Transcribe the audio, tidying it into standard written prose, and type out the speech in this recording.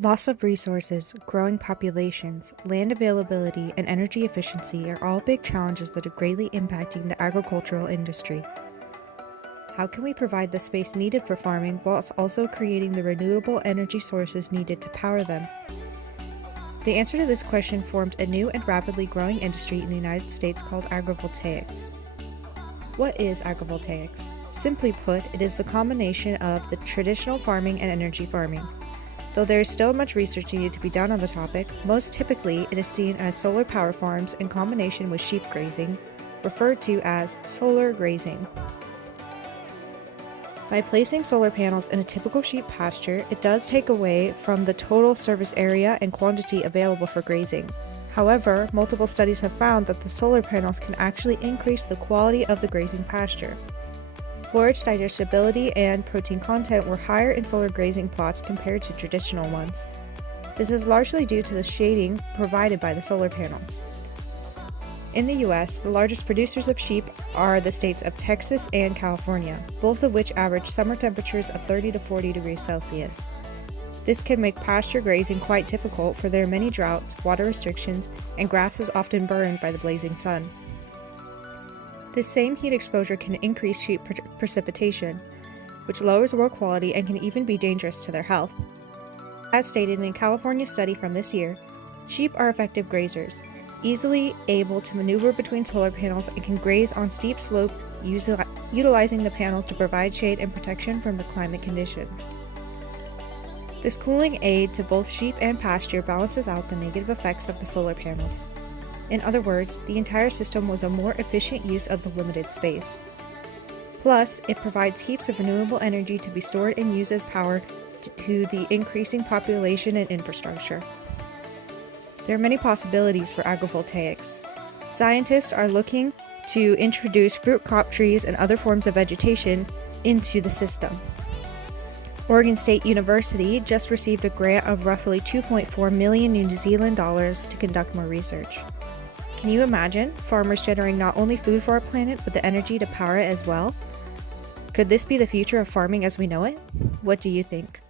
Loss of resources, growing populations, land availability, and energy efficiency are all big challenges that are greatly impacting the agricultural industry. How can we provide the space needed for farming whilst also creating the renewable energy sources needed to power them? The answer to this question formed a new and rapidly growing industry in the United States called agrivoltaics. What is agrivoltaics? Simply put, it is the combination of the traditional farming and energy farming. Though there is still much research needed to be done on the topic, most typically it is seen as solar power farms in combination with sheep grazing, referred to as solar grazing. By placing solar panels in a typical sheep pasture, it does take away from the total service area and quantity available for grazing. However, multiple studies have found that the solar panels can actually increase the quality of the grazing pasture. Forage digestibility and protein content were higher in solar grazing plots compared to traditional ones. This is largely due to the shading provided by the solar panels. In the US, the largest producers of sheep are the states of Texas and California, both of which average summer temperatures of 30 to 40 degrees Celsius. This can make pasture grazing quite difficult, for there are many droughts, water restrictions, and grass is often burned by the blazing sun. This same heat exposure can increase sheep precipitation, which lowers wool quality and can even be dangerous to their health. As stated in a California study from this year, sheep are effective grazers, easily able to maneuver between solar panels and can graze on steep slopes, utilizing the panels to provide shade and protection from the climate conditions. This cooling aid to both sheep and pasture balances out the negative effects of the solar panels. In other words, the entire system was a more efficient use of the limited space. Plus, it provides heaps of renewable energy to be stored and used as power to the increasing population and infrastructure. There are many possibilities for agrivoltaics. Scientists are looking to introduce fruit crop trees and other forms of vegetation into the system. Oregon State University just received a grant of roughly 2.4 million New Zealand dollars to conduct more research. Can you imagine farmers generating not only food for our planet, but the energy to power it as well? Could this be the future of farming as we know it? What do you think?